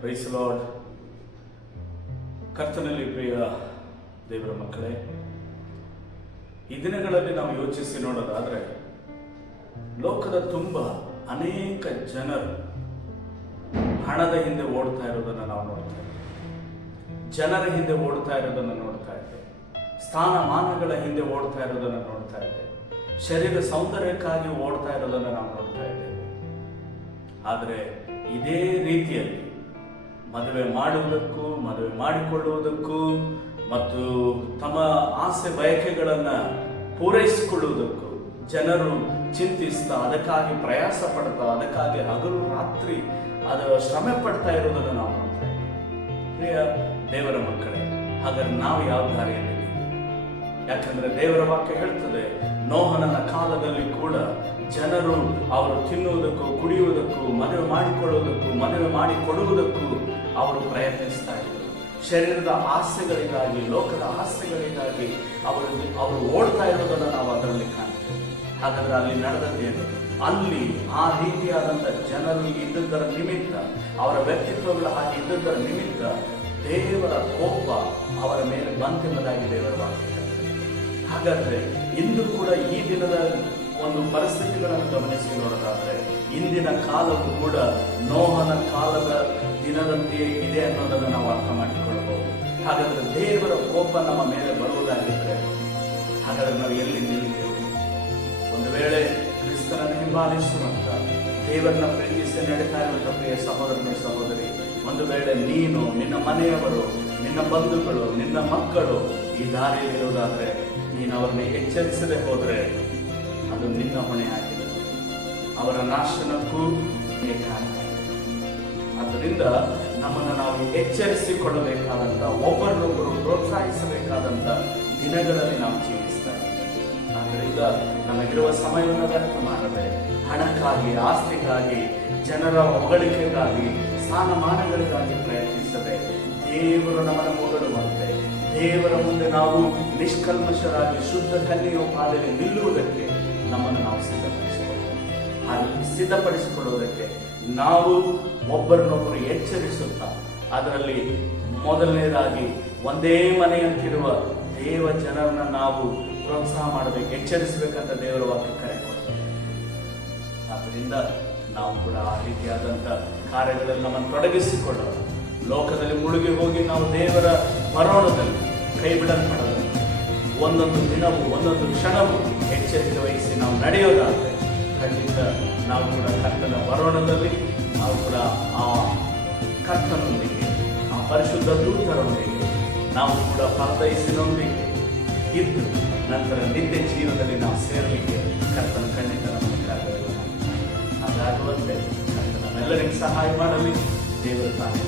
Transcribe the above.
Price lord ಕರ್ತನಲ್ಲಿ ಪ್ರಿಯ ದೇವರ ಮಕ್ಕಳೇ, ಈ ದಿನಗಳಲ್ಲಿ ನಾವು ಯೋಚಿಸಿ ನೋಡೋದಾದ್ರೆ, ಲೋಕದ ತುಂಬ ಅನೇಕ ಜನರು ಹಣದ ಹಿಂದೆ ಓಡ್ತಾ ಇರೋದನ್ನು ನಾವು ನೋಡ್ತಾ ಜನರ ಹಿಂದೆ ಓಡ್ತಾ ಇರೋದನ್ನು ನೋಡ್ತಾ ಇದ್ದೇವೆ. ಸ್ಥಾನಮಾನಗಳ ಹಿಂದೆ ಓಡ್ತಾ ಇರೋದನ್ನು ನೋಡ್ತಾ ಇದ್ದೇವೆ. ಶರೀರ ಸೌಂದರ್ಯಕ್ಕಾಗಿ ಓಡ್ತಾ ಇರೋದನ್ನು ನಾವು ನೋಡ್ತಾ ಇದ್ದೇವೆ. ಆದರೆ ಇದೇ ರೀತಿಯಲ್ಲಿ ಮದುವೆ ಮಾಡುವುದಕ್ಕೂ, ಮದುವೆ ಮಾಡಿಕೊಳ್ಳುವುದಕ್ಕೂ ಮತ್ತು ತಮ್ಮ ಆಸೆ ಬಯಕೆಗಳನ್ನು ಪೂರೈಸಿಕೊಳ್ಳುವುದಕ್ಕೂ ಜನರು ಚಿಂತಿಸ್ತಾ, ಅದಕ್ಕಾಗಿ ಪ್ರಯಾಸ ಪಡ್ತಾ, ಅದಕ್ಕಾಗಿ ಹಗಲು ರಾತ್ರಿ ಅದು ಶ್ರಮ ಪಡ್ತಾ ಇರುವುದನ್ನು ನಾವು ನೋಡ್ತಾ ಪ್ರಿಯ ದೇವರ ಮಕ್ಕಳೇ, ಹಾಗಾದ್ರೆ ನಾವು ಯಾವ ದಾರಿಯಲ್ಲಿ ಯಾಕಂದ್ರೆ ದೇವರ ವಾಕ್ಯ ಹೇಳ್ತದೆ, ನೋಹನನ ಕಾಲದಲ್ಲಿ ಕೂಡ ಜನರು ಅವರು ತಿನ್ನುವುದಕ್ಕೂ, ಕುಡಿಯುವುದಕ್ಕೂ, ಮದುವೆ ಮಾಡಿಕೊಳ್ಳುವುದಕ್ಕೂ, ಮದುವೆ ಮಾಡಿಕೊಡುವುದಕ್ಕೂ ಅವರು ಪ್ರಯತ್ನಿಸ್ತಾ ಇದ್ದರು. ಶರೀರದ ಆಸೆಗಳಿಗಾಗಿ ಲೋಕದ ಆಸೆಗಳಿಗಾಗಿ ಅವರು ಅವರು ಓಡ್ತಾ ಇರೋದನ್ನು ನಾವು ಅದರಲ್ಲಿ ಕಾಣ್ತೇವೆ. ಹಾಗಾದ್ರೆ ಅಲ್ಲಿ ನಡೆದದ್ದೇನು ಅಲ್ಲಿ ಆ ರೀತಿಯಾದಂಥ ಜನರು ಇದ್ದದ್ದರ ನಿಮಿತ್ತ, ಅವರ ವ್ಯಕ್ತಿತ್ವಗಳ ಹಾಗೆ ಇದ್ದದ್ದರ ನಿಮಿತ್ತ ದೇವರ ಕೋಪ ಅವರ ಮೇಲೆ ಬಂತೆಂಬುದಾಗಿ ದೇವರ ವಾಕ್ಯ. ಹಾಗಾದ್ರೆ ಇಂದು ಕೂಡ ಈ ದಿನದ ಒಂದು ಪರಿಸ್ಥಿತಿಗಳನ್ನು ಗಮನಿಸಿ ನೋಡೋದಾದ್ರೆ, ಇಂದಿನ ಕಾಲವು ಕೂಡ ನೋಹನ ಕಾಲದ ದಿನದಂತೆಯೇ ಇದೆ ಅನ್ನೋದನ್ನು ನಾವು ಅರ್ಥ ಮಾಡಿಕೊಳ್ಳಬಹುದು. ಹಾಗಾದ್ರೆ ದೇವರ ಕೋಪ ನಮ್ಮ ಮೇಲೆ ಬರುವುದಾಗಿದ್ರೆ, ಹಾಗಾದ್ರೆ ನಾವು ಎಲ್ಲಿ ನಿಲ್ಲುತ್ತೇವೆ? ಒಂದು ವೇಳೆ ಕ್ರಿಸ್ತನನ್ನು ಹಿಂಬಾಲಿಸುವಂತ ದೇವರನ್ನ ಪ್ರೀತಿಸಿ ನಡೀತಾ ಇರುವಂತ ಪ್ರಿಯ ಸಹೋದರನೇ ಸಹೋದರಿ, ಒಂದು ವೇಳೆ ನೀನು, ನಿನ್ನ ಮನೆಯವರು, ನಿನ್ನ ಬಂಧುಗಳು, ನಿನ್ನ ಮಕ್ಕಳು ಈ ದಾರಿಯಲ್ಲಿ ಇರುವುದಾದ್ರೆ, ನೀನು ಅವರನ್ನು ಎಚ್ಚರಿಸದೆ ಹೋದ್ರೆ ಅದು ನಿನ್ನ ಹೊಣೆ ಆಗಿದೆ. ಅವರ ನಾಶನಕ್ಕೂ ಕಾರಣ ಆದ್ದರಿಂದ ನಮ್ಮನ್ನು ನಾವು ಎಚ್ಚರಿಸಿಕೊಳ್ಳಬೇಕಾದಂತ ಒಬ್ಬರನ್ನೊಬ್ಬರು ಪ್ರೋತ್ಸಾಹಿಸಬೇಕಾದಂತ ದಿನಗಳಲ್ಲಿ ನಾವು ಜೀವಿಸ್ತಾ ಇದ್ದೇವೆ. ಆದ್ದರಿಂದ ನಮಗಿರುವ ಸಮಯವನ್ನು ವ್ಯರ್ಥ ಮಾಡದೆ ಹಣಕ್ಕಾಗಿ, ಆಸ್ತಿಗಾಗಿ, ಜನರ ಹೊಗಳಿಕೆಗಾಗಿ, ಸ್ಥಾನಮಾನಗಳಿಗಾಗಿ ಪ್ರಯತ್ನಿಸದೆ ದೇವರು ನಮ್ಮನ್ನು ಹೊಗಳುವಂತೆ, ದೇವರ ಮುಂದೆ ನಾವು ನಿಷ್ಕಲ್ಮಶರಾಗಿ ಶುದ್ಧ ಕನ್ಯೆಯ ಪಾದಲ್ಲಿ ನಿಲ್ಲುವುದಕ್ಕೆ ಸಿದ್ಧಪಡಿಸಿಕೊಳ್ಳುವುದಕ್ಕೆ ನಾವು ಒಬ್ಬರನ್ನೊಬ್ಬರು ಎಚ್ಚರಿಸುತ್ತಾ ಅದರಲ್ಲಿ ಮೊದಲನೇದಾಗಿ ಒಂದೇ ಮನೆಯಂತಿರುವ ದೇವ ಜನರನ್ನ ನಾವು ಪ್ರೋತ್ಸಾಹ ಮಾಡಬೇಕು, ಎಚ್ಚರಿಸಬೇಕಂತ ದೇವರ ವಾಕ್ಯ ಕರೆ ಕೊಡ್ತಾರೆ ಆದ್ದರಿಂದ ನಾವು ಕೂಡ ಆ ರೀತಿಯಾದಂಥ ಕಾರ್ಯಗಳಲ್ಲಿ ನಮ್ಮನ್ನು ತೊಡಗಿಸಿಕೊಳ್ಳೋಣ. ಲೋಕದಲ್ಲಿ ಮುಳುಗಿ ಹೋಗಿ ನಾವು ದೇವರ ಮರಣದಲ್ಲಿ ಕೈ ಒಂದೊಂದು ದಿನವೂ, ಒಂದೊಂದು ಕ್ಷಣವೂ ಎಚ್ಚರಿಕೆ ವಹಿಸಿ ನಾವು ನಡೆಯೋದಾದ್ರೆ ಖಂಡಿತ ನಾವು ಕೂಡ ಕರ್ತನ ಬರೋಣದಲ್ಲಿ ನಾವು ಕೂಡ ಆ ಕರ್ತನೊಂದಿಗೆ, ಆ ಪರಿಶುದ್ಧ ದೂತರೊಂದಿಗೆ ನಾವು ಕೂಡ ಪರದೈಸಿನೊಂದಿಗೆ ಇದ್ದು ನಂತರ ನಿತ್ಯ ಜೀವನದಲ್ಲಿ ನಾವು ಸೇರಲಿಕ್ಕೆ ಕರ್ತನ ಖಂಡಿತ ನಮಗೆ ಕಾರ್ಯವಿಲ್ಲ ಹಾಗಾಗುವಂತೆ ಕರ್ತನ ನಮ್ಮೆಲ್ಲರಿಗೆ ಸಹಾಯ ಮಾಡಲಿ. ದೇವರು ತಾನೇ